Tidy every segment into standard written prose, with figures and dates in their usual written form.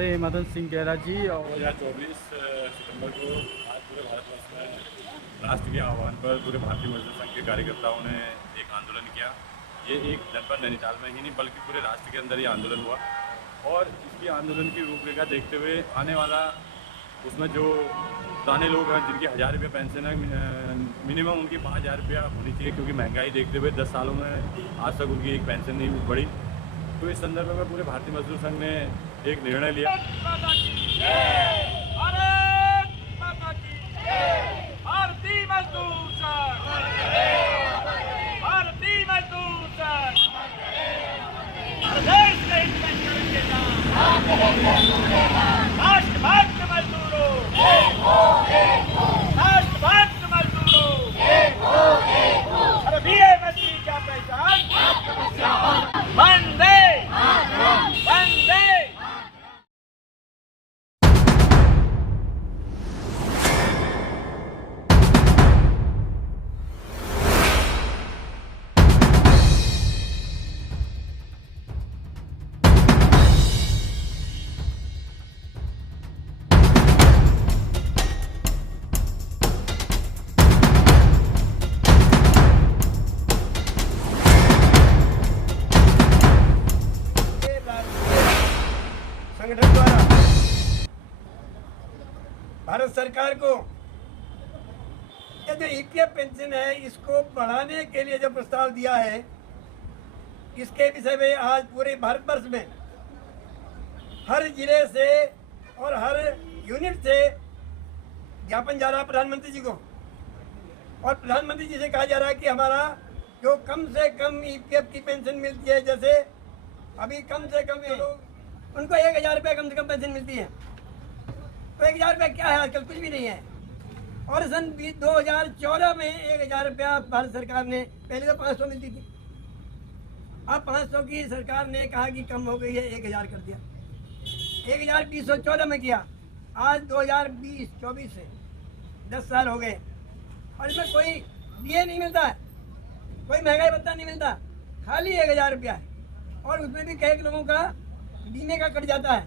हमारे मदन सिंह गहरा जी और 2024 सितंबर को आज पूरे भारतवर्ष में राष्ट्र के आह्वान पर पूरे भारतीय मजदूर संघ के कार्यकर्ताओं ने एक आंदोलन किया। ये एक जनपद नैनीताल में ही नहीं बल्कि पूरे राष्ट्र के अंदर ये आंदोलन हुआ और इसकी आंदोलन की रूपरेखा देखते हुए आने वाला उसमें जो पुराने लोग हैं जिनकी 1000 रुपये पेंशन है, मिनिमम उनकी 5000 रुपया होनी चाहिए, क्योंकि महंगाई देखते हुए 10 सालों में आज तक उनकी एक पेंशन नहीं बढ़ी। तो इस संदर्भ में पूरे भारतीय मजदूर संघ ने एक निर्णय लिया। भारतीय मजदूर संघ, भारतीय मजदूर संघ, देश के हित में करेंगे राष्ट्र भक्त मजदूरों, राष्ट्र भक्त मजदूरों, वीर मंत्री का पहचान वंदे वंदे। संगठन द्वारा भारत सरकार को ये जो ईपीएफ पेंशन है इसको बढ़ाने के लिए जो प्रस्ताव दिया है, इसके विषय में आज पूरे भारतवर्ष में हर जिले से और हर यूनिट से ज्ञापन जा रहा है प्रधानमंत्री जी को। और प्रधानमंत्री जी से कहा जा रहा है कि हमारा जो कम से कम ईपीएफ की पेंशन मिलती है, जैसे अभी कम से कम ये लोग उनको 1000 रुपये कम से कम पेंशन मिलती है, तो 1000 रुपये क्या है आजकल, कुछ भी नहीं है। और सन 2014 में 1000 रुपया भारत सरकार ने, पहले तो 500 मिलती थी, अब 500 की सरकार ने कहा कि कम हो गई है, 1000 कर दिया। 1000 2014 में किया, आज 2020-24 से 10 साल हो गए और इसमें कोई डीए नहीं मिलता है, कोई महंगाई भत्ता नहीं मिलता, खाली 1000 रुपया है। और उसमें भी कई लोगों का बीमे का कट जाता है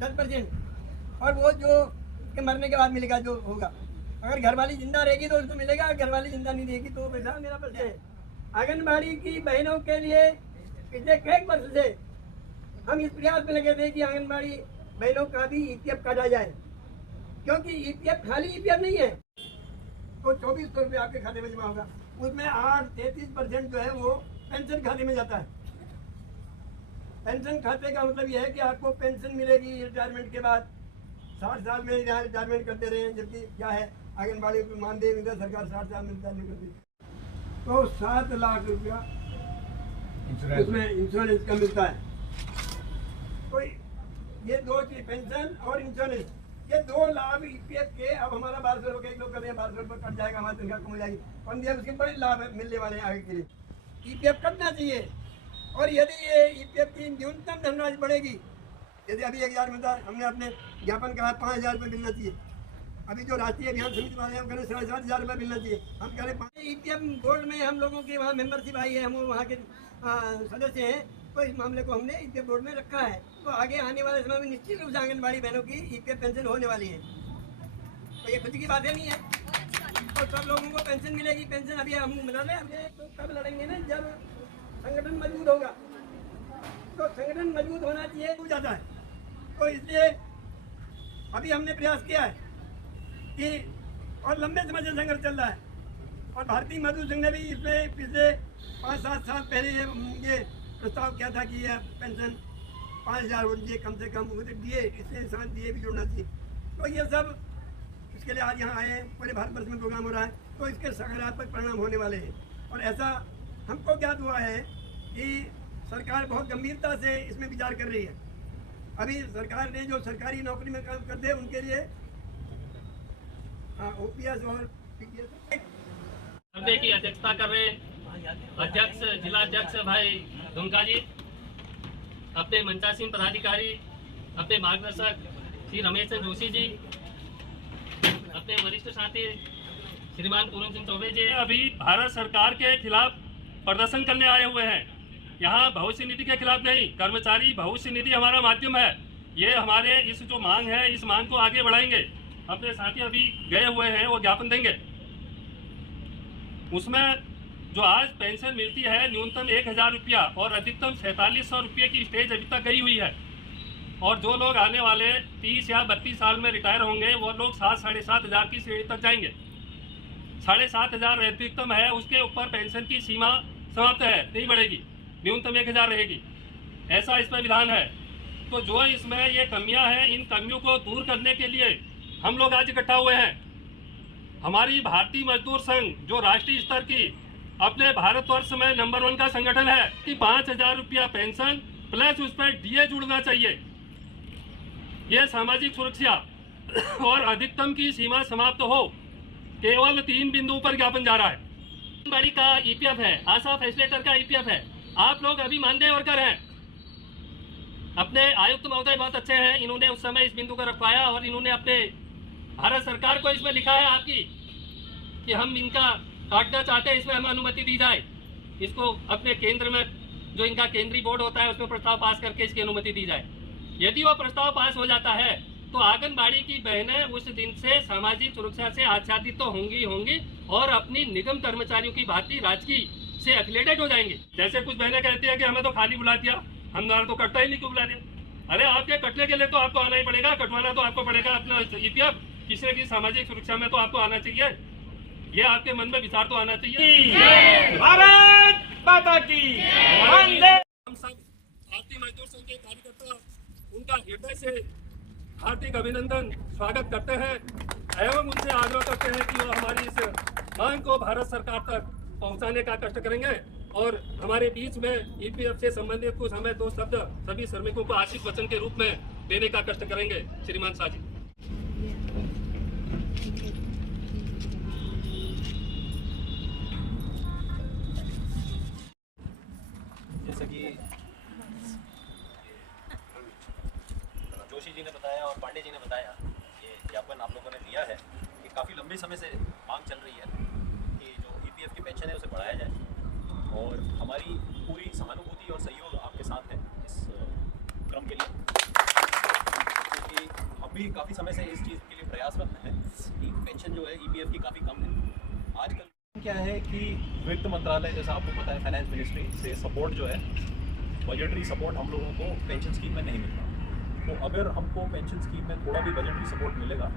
10%, और वो जो के मरने के बाद मिलेगा जो होगा। अगर घरवाली जिंदा रहेगी तो उसको मिलेगा, घरवाली जिंदा नहीं रहेगी तो पैसा मेरा पैसा है। आंगनबाड़ी की बहनों के लिए पिछले कई वर्ष से हम इस प्रयास में लगे थे कि आंगनबाड़ी बहनों का भी ईपीएफ काटा जाए, क्योंकि ईपीएफ खाली ईपीएफ नहीं है। तो 2400 रुपये आपके खाते में जमा होगा, उसमें 33% जो है वो पेंशन खाते में जाता है। पेंशन खाते का मतलब यह है कि आपको पेंशन मिलेगी रिटायरमेंट के बाद, 60 साल में रिटायरमेंट करते रहे, जबकि क्या है आंगनबाड़ी को मानदेय मिलता है, सरकार 60 साल में रिटायरमेंट करती है। तो 7 लाख रुपया उसमें इंश्योरेंस का मिलता है। तो ये दो चीज, पेंशन और इंश्योरेंस, ये 2 लाभ ईपीएफ के। अब हमारा 1200 रुपये एक लोग कर रहे हैं, 1200 रुपये कट जाएगा, हमारी तनख्वाह कम हो जाएगी, और उसके बड़े लाभ मिलने वाले हैं आगे के लिए। ईपीएफ कटना चाहिए, और यदि ये ईपीएफ की न्यूनतम धनराशि बढ़ेगी, यदि अभी 1000 मिलता है, हमने अपने ज्ञापन कहा 5000 रुपये मिलना चाहिए। अभी जो राष्ट्रीय अभियान समिति वाले हैं वो कह रहे 7500 रुपये मिलना चाहिए, हम कह रहे ईपीएफ बोर्ड में हम लोगों की वहाँ मेंबरशिप आई है, हम वहाँ के सदस्य हैं, तो इस मामले को हमने ईपीएफ बोर्ड में रखा है। तो आगे आने वाले समय में निश्चित रूप से आंगनबाड़ी बहनों की ईपीएफ पेंशन होने वाली है। तो ये खुद की बातें नहीं है, तो सब लोगों को पेंशन मिलेगी। पेंशन अभी हम मिला रहे हैं, तो कब लड़ेंगे ना, जब संगठन मजबूत होगा। तो संगठन मजबूत होना चाहिए, हो जाता है। तो इसलिए अभी हमने प्रयास किया है कि, और लंबे समय से संघर्ष चल रहा है, और भारतीय मजदूर संघ ने भी इसमें पिछले 5-7 साल पहले ये प्रस्ताव किया था कि यह पेंशन 5000 होनी चाहिए कम से कम, डीए, इससे इंसान डीए भी जोड़ना चाहिए। तो ये सब इसके लिए आज यहाँ आए हैं, पूरे भारतवर्ष में प्रोग्राम हो रहा है, तो इसके सकारात्मक परिणाम होने वाले हैं। और ऐसा हमको ज्ञात हुआ है कि सरकार बहुत गंभीरता से इसमें विचार कर रही है। अभी सरकार ने जो सरकारी नौकरी में काम करते हैं उनके लिए ओपीएस और पीपीएस की अध्यक्षता कर रहे अध्यक्ष, जिला अध्यक्ष भाई दुमका जी, अपने मंचासीन पदाधिकारी, अपने मार्गदर्शक श्री रमेश चंद्र जोशी जी, अपने वरिष्ठ साथी श्रीमान पूरन सिंह चौबे जी अभी भारत सरकार के खिलाफ प्रदर्शन करने आए हुए हैं। यहाँ भविष्य निधि के खिलाफ नहीं, कर्मचारी भविष्य निधि हमारा माध्यम है। ये हमारे इस जो मांग है, इस मांग को आगे बढ़ाएंगे। अपने साथी अभी गए हुए हैं, वो ज्ञापन देंगे। उसमें जो आज पेंशन मिलती है न्यूनतम 1000 रुपया और अधिकतम 4700 रुपये की स्टेज अभी तक गई हुई है। और जो लोग आने वाले 30 या 32 साल में रिटायर होंगे वो लोग 7 साढ़े 7 हज़ार की श्रेणी तक जाएंगे। 7.5 हज़ार अधिकतम है, उसके ऊपर पेंशन की सीमा समाप्त है, नहीं बढ़ेगी, न्यूनतम 1000 रहेगी। ऐसा इसमें विधान है। तो जो इसमें ये कमियां हैं, इन कमियों को दूर करने के लिए हम लोग आज इकट्ठा हुए हैं। हमारी भारतीय मजदूर संघ जो राष्ट्रीय स्तर की अपने भारतवर्ष में नंबर 1 का संगठन है कि 5000 रुपया पेंशन प्लस उस पर डीए जुड़ना चाहिए। यह सामाजिक सुरक्षा और अधिकतम की सीमा समाप्त हो, केवल 3 बिंदुओं पर ज्ञापन जा रहा है। आंगनबाड़ी का ईपीएफ है, आशा फैसिलिटेटर का ईपीएफ है। आप लोग अभी मानदेय वर्कर हैं। अपने आयुक्त महोदय बहुत अच्छे हैं, इन्होंने उस समय इस बिंदु को रखवाया और इन्होंने अपने भारत सरकार को इसमें लिखा है आपकी कि हम इनका काटना चाहते हैं, इसमें हमें अनुमति दी जाए। इसको अपने केंद्र में जो इनका केंद्रीय बोर्ड होता है उसमें प्रस्ताव पास करके इसकी अनुमति दी जाए। यदि वो प्रस्ताव पास हो जाता है तो आंगनबाड़ी की बहनें उस दिन से सामाजिक सुरक्षा से आच्छादित तो होंगी और अपनी निगम कर्मचारियों की भांति राजकीय से एफिलिएटेड हो जाएंगे। जैसे कुछ बहनें कहती है कि हमें तो खाली बुला दिया, हमारा तो कटता ही नहीं, क्यों बुला दिया? अरे आपके कटने के लिए तो आपको आना ही पड़ेगा, कटवाना तो आपको पड़ेगा अपना ईपीएफ। किसी की सामाजिक सुरक्षा में तो आपको आना चाहिए, ये आपके मन में विचार तो आना चाहिए। भारत माता की हम सब भारतीय मजदूर संघ के कार्यकर्ता उनका हृदय से हार्दिक अभिनंदन स्वागत करते हैं एवं उनसे आग्रह करते हैं कि वो हमारी इस मांग को भारत सरकार तक पहुंचाने का कष्ट करेंगे और हमारे बीच में ईपीएफ से संबंधित कुछ हमें 2 शब्द सभी श्रमिकों को आशीष वचन के रूप में देने का कष्ट करेंगे। श्रीमान शाह जी। जैसे कि जोशी जी ने बताया और पांडे जी ने बताया, ये ज्ञापन आप लोगों ने दिया है कि काफ़ी लंबे समय से मांग चल रही है कि जो ईपीएफ की पेंशन है उसे बढ़ाया जाए और हमारी पूरी सहानुभूति और सहयोग आपके साथ है इस क्रम के लिए, क्योंकि हम भी काफ़ी समय से इस चीज़ के लिए प्रयासरत हैं कि पेंशन जो है ईपीएफ की काफ़ी कम है। आजकल क्या है कि वित्त मंत्रालय, जैसा आपको पता है, फाइनेंस मिनिस्ट्री से सपोर्ट जो है, बजटरी सपोर्ट हम लोगों को पेंशन स्कीम में नहीं मिलता। तो अगर हमको पेंशन स्कीम में थोड़ा भी बजटरी सपोर्ट मिलेगा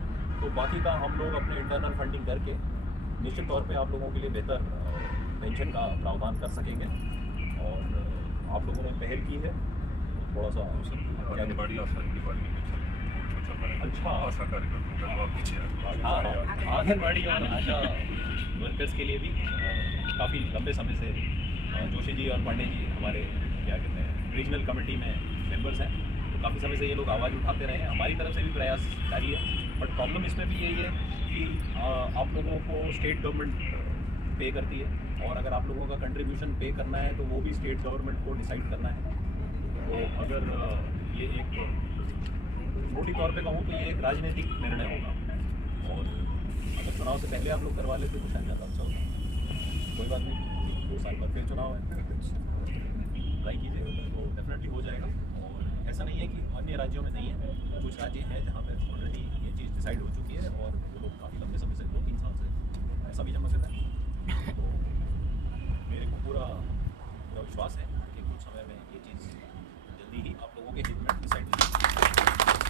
तो बाकी का हम लोग अपने इंटरनल फंडिंग करके निश्चित तौर पे आप लोगों के लिए बेहतर पेंशन का प्रावधान कर सकेंगे। और आप लोगों ने पहल की है, थोड़ा सा अच्छा हाँ, आंगनबाड़ी और आशा वर्कर्स के लिए भी काफ़ी लंबे समय से जोशी जी और पांडे जी हमारे क्या कहते हैं रीजनल कमेटी में मेंबर्स हैं, तो काफ़ी समय से ये लोग आवाज़ उठाते रहे हैं। हमारी तरफ से भी प्रयास जारी है, बट प्रॉब्लम इसमें भी यही है कि आप लोगों को स्टेट गवर्नमेंट पे करती है और अगर आप लोगों का कंट्रीब्यूशन पे करना है तो वो भी स्टेट गवर्नमेंट को डिसाइड करना है। तो अगर ये एक मोटी तौर पे कहूँ तो ये एक राजनीतिक निर्णय होगा और अगर चुनाव से पहले आप लोग करवा लेते तो शायद ज़्यादा अच्छा होगा। कोई बात नहीं, 2 साल बाद फिर चुनाव है, ट्राई कीजिएगा तो डेफिनेटली हो जाएगा। और ऐसा नहीं है कि अन्य राज्यों में नहीं है, कुछ राज्य हैं जहाँ पर ऑलरेडी ये चीज़ डिसाइड हो चुकी है और वो लोग काफ़ी लंबे समय से 2-3 साल से ऐसा भी जमा से है। तो मेरे को पूरा विश्वास है कि कुछ समय में ये चीज़ जल्दी ही आप लोगों के हित में डिसाइड हो जाएगी।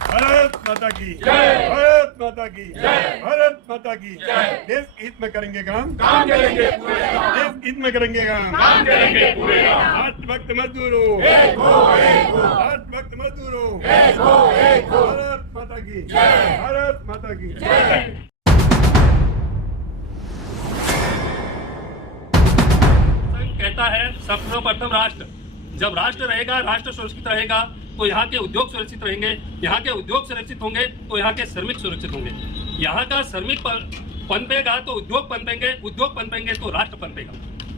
भारत माता की जय, भारत माता की जय, भारत माता की जय। देश हित में करेंगे काम करेंगे पूरे, देश हित में करेंगे काम करेंगे पूरे। राष्ट्रभक्त मजदूरों राष्ट्रभक्त मजदूरों, भारत माता की जय, भारत माता की जय। कहता है सर्वप्रथम राष्ट्र। जब राष्ट्र रहेगा, राष्ट्र सुरक्षित रहेगा तो यहाँ के उद्योग सुरक्षित रहेंगे, यहाँ के उद्योग सुरक्षित होंगे तो यहाँ के श्रमिक सुरक्षित होंगे। यहाँ का श्रमिक पनपेगा तो उद्योग पनपेंगे, उद्योग पनपेंगे तो राष्ट्र पनपेगा।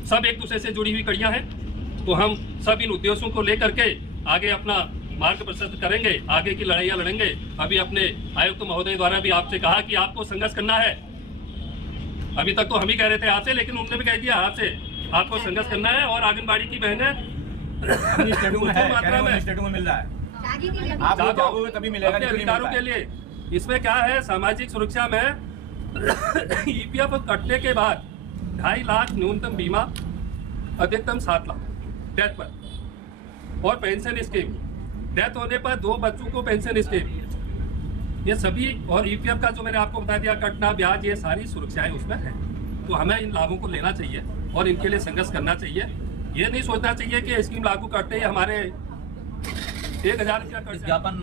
सब एक दूसरे से जुड़ी हुई कड़ियाँ हैं। तो हम सब इन उद्देश्यों को लेकर के आगे अपना मार्ग प्रशस्त करेंगे, आगे की लड़ाइयाँ लड़ेंगे। अभी अपने आयुक्त महोदय द्वारा भी आपसे कहा कि आपको संघर्ष करना है। अभी तक तो हम ही कह रहे थे आपसे, लेकिन उन्होंने भी कह दिया आपसे आपको संघर्ष करना है। और आंगनबाड़ी की बहनें स्टेटू में मिल रहा है। आप लोग जाओगे तभी मिलेगा, अपने नहीं तो नहीं अधिकारों मिलता के है। लिए। इसमें क्या है, सामाजिक सुरक्षा में ईपीएफ कटने के बाद 2.5 लाख न्यूनतम बीमा, अधिकतम 7 लाख डेथ पर, और पेंशन स्कीम, डेथ होने पर 2 बच्चों को पेंशन स्कीम, ये सभी, और ईपीएफ का जो मैंने आपको बता दिया कटना, ब्याज, ये सारी सुरक्षाएं उसमें है। तो हमें इन लाभों को लेना चाहिए और इनके लिए संघर्ष करना चाहिए। ये नहीं सोचना चाहिए कि स्कीम लागू करते ही हमारे 1000 रुपया इस ज्ञापन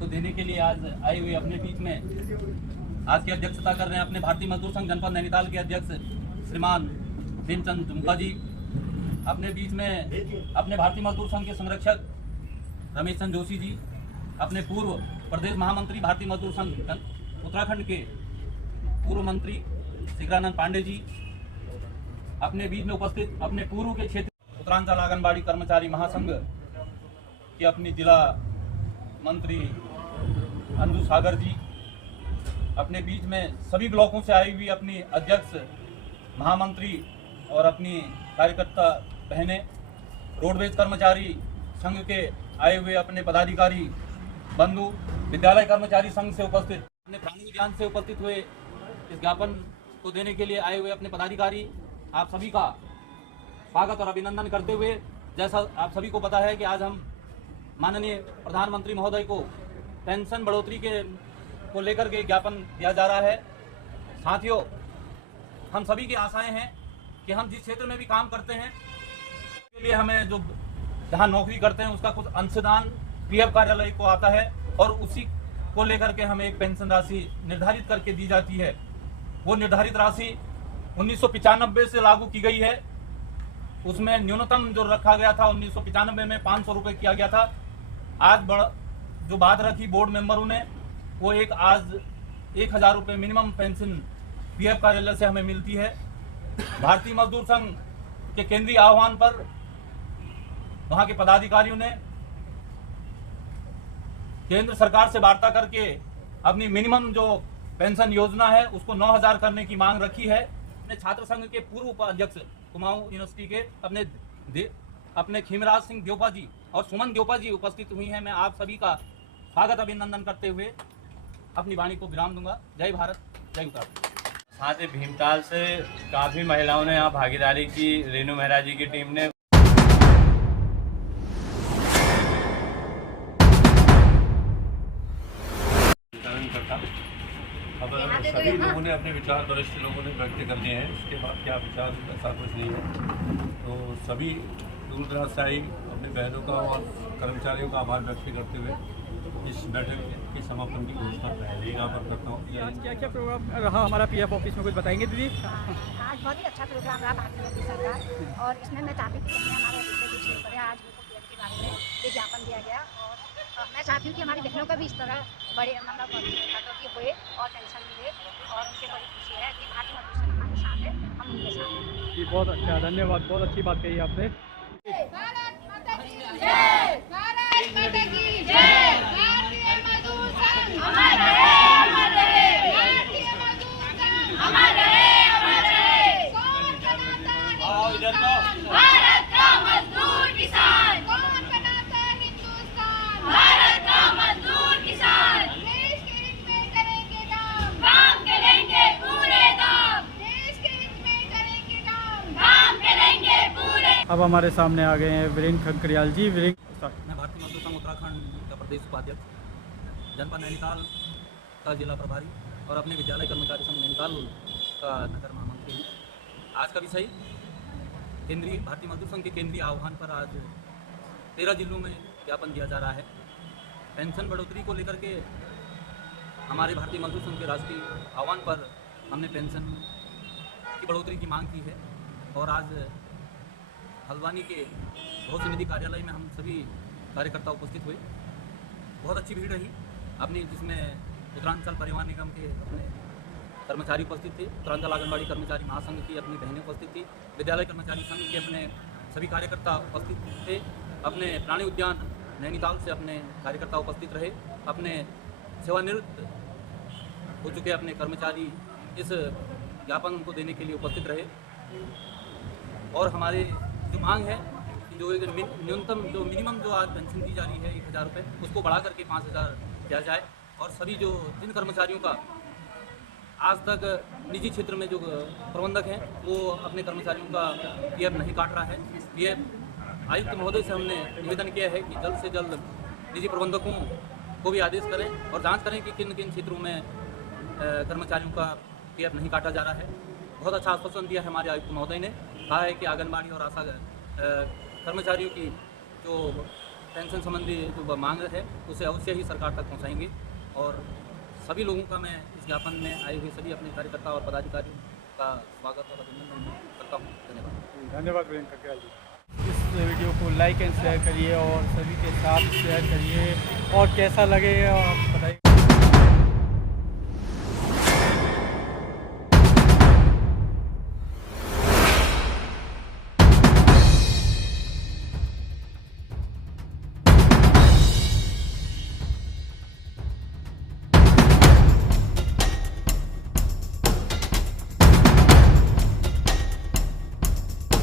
को देने के लिए आज आए हुए अपने बीच में आज की अध्यक्षता कर रहे हैं अपने भारतीय मजदूर संघ जनपद नैनीताल के अध्यक्ष श्रीमान भीमचंद दुमका जी। अपने बीच में अपने भारतीय मजदूर संघ के संरक्षक रमेश चंद जोशी जी, अपने पूर्व प्रदेश महामंत्री भारतीय मजदूर संघ उत्तराखंड के पूर्व मंत्री शिखरानंद पांडे जी, अपने बीच में उपस्थित अपने पूर्व के क्षेत्र उत्तरांचल आंगनबाड़ी कर्मचारी महासंघ की अपनी जिला मंत्री अंजू सागर जी, अपने बीच में सभी ब्लॉकों से आई हुई अपनी अध्यक्ष महामंत्री और अपनी कार्यकर्ता बहनें, रोडवेज कर्मचारी संघ के आए हुए अपने पदाधिकारी बंधु, विद्यालय कर्मचारी संघ से उपस्थित, अपने प्राणी उद्यान से उपस्थित हुए इस ज्ञापन को देने के लिए आए हुए अपने पदाधिकारी, आप सभी का स्वागत और अभिनंदन करते हुए, जैसा आप सभी को पता है कि आज हम माननीय प्रधानमंत्री महोदय को पेंशन बढ़ोतरी को लेकर के ज्ञापन दिया जा रहा है। साथियों, हम सभी की आशाएं हैं कि हम जिस क्षेत्र में भी काम करते हैं के लिए हमें जो जहां नौकरी करते हैं उसका कुछ अंशदान पीएफ कार्यालय को आता है और उसी को लेकर के हमें एक पेंशन राशि निर्धारित करके दी जाती है। वो निर्धारित राशि 1995 से लागू की गई है। उसमें न्यूनतम जो रखा गया था 1995 में 500 रुपये किया गया था। आज जो बात रखी बोर्ड मेंबरों ने, वो आज 1000 रुपये मिनिमम पेंशन पीएफ कार्यालय से हमें मिलती है। भारतीय मजदूर संघ के केंद्रीय आह्वान पर वहां के पदाधिकारियों ने केंद्र सरकार से वार्ता करके अपनी मिनिमम जो पेंशन योजना है उसको 9000 करने की मांग रखी है। अपने छात्र संघ के पूर्व उपाध्यक्ष कुमाऊं यूनिवर्सिटी के अपने खीमराज सिंह द्योपा जी और सुमन द्योपा जी उपस्थित हुई हैं। मैं आप सभी का स्वागत अभिनंदन करते हुए अपनी वाणी को विराम दूंगा। जय भारत, जय उत्तराखंड। साथ ही भीमताल से काफी महिलाओं ने यहाँ भागीदारी की। रेणु मेहरा जी की टीम ने अब सभी लोगों ने अपने विचार, वरिष्ठ लोगों ने व्यक्त कर दिए हैं। इसके बाद क्या विचार, ऐसा कुछ नहीं है। तो सभी दूर दराज से आई अपने बहनों का और कर्मचारियों का आभार व्यक्त करते हुए इस बैठक के समापन की घोषणा पहले ही यहाँ पर करता हूँ। आज क्या क्या प्रोग्राम रहा हमारा पीएफ ऑफिस में, कुछ बताएंगे दीदी? आज बहुत ही अच्छा प्रोग्राम रहा भारतीय मजदूर संघ का, और इसमें मैं चाहती हूँ कि हमारे जितने भी क्षेत्र है आज उनको पीएफ के बारे में ये ज्ञापन दिया गया। और मैं चाहती हूँ कि हमारी बहनों का भी इस तरह बड़े कटौती हुए और पेंशन मिले, और उनके बड़ी खुशी है कि भारतीय मजदूर संघ हमारे साथ है, हम उनके साथ हैं। जी बहुत अच्छा, धन्यवाद, बहुत अच्छी बात कही आपने। भारत माता की जय, भारत माता की जय, भारतीय मजदूर संघ अमर रहे, अमर रहे, भारतीय मजदूर संघ अमर रहे, अमर रहे। कौन बनाता हिंदुस्तान, भारत का मजदूर किसान। कौन बनाता हिंदुस्तान, भारत का मजदूर किसान। देश के हित में करेंगे काम करेंगे पूरे दाम। देश के हित में करेंगे काम करेंगे पूरे। अब हमारे सामने आ गए हैं वीरेंद्र खंकरियाल जी। मैं भारतीय मजदूर संघ उत्तराखंड का प्रदेश उपाध्यक्ष, जनपद नैनीताल का जिला प्रभारी और अपने विद्यालय कर्मचारी संघ नैनीताल का नगर महामंत्री हूँ। आज का विषय केंद्रीय भारतीय मजदूर संघ के केंद्रीय आह्वान पर आज 13 जिलों में ज्ञापन दिया जा रहा है। पेंशन बढ़ोतरी को लेकर के हमारे भारतीय मजदूर संघ के राष्ट्रीय आह्वान पर हमने पेंशन की बढ़ोतरी की मांग की है। और आज हल्द्वानी के भोज समिति कार्यालय में हम सभी कार्यकर्ता उपस्थित हुए। बहुत अच्छी भीड़ रही अपनी, जिसमें उत्तरांचल परिवहन निगम के अपने कर्मचारी उपस्थित थे, उत्तरांचल आंगनबाड़ी कर्मचारी महासंघ की अपनी बहनें उपस्थित थी, विद्यालय कर्मचारी संघ के अपने सभी कार्यकर्ता उपस्थित थे, अपने प्राणी उद्यान नैनीताल से अपने कार्यकर्ता उपस्थित रहे, अपने सेवानिवृत्त हो चुके अपने कर्मचारी इस ज्ञापन को देने के लिए उपस्थित रहे। और हमारे जो मांग है कि जो एक न्यूनतम जो मिनिमम जो आज पेंशन दी जा रही है 1000 रुपये, उसको बढ़ा करके 5000 किया जाए। और सभी जो जिन कर्मचारियों का आज तक निजी क्षेत्र में जो प्रबंधक हैं वो अपने कर्मचारियों का पीएफ नहीं काट रहा है, पीएफ आयुक्त महोदय से हमने निवेदन किया है कि जल्द से जल्द निजी प्रबंधकों को भी आदेश करें और जांच करें कि किन किन क्षेत्रों में कर्मचारियों का पीएफ नहीं काटा जा रहा है। बहुत अच्छा आश्वासन दिया है हमारे आयुक्त महोदय ने, कहा है कि आंगनबाड़ी और आशा कर्मचारियों की जो पेंशन संबंधी जो मांग है उसे अवश्य ही सरकार तक पहुंचाएंगे। और सभी लोगों का मैं इस ज्ञापन में आए हुए सभी अपने कार्यकर्ता और पदाधिकारियों का स्वागत और अभिनंदन करता हूँ। धन्यवाद। धन्यवाद वीरेंद्र खंकरियाल जी। इस वीडियो को लाइक एंड शेयर करिए और सभी के साथ शेयर करिए और कैसा लगे आप बताइए।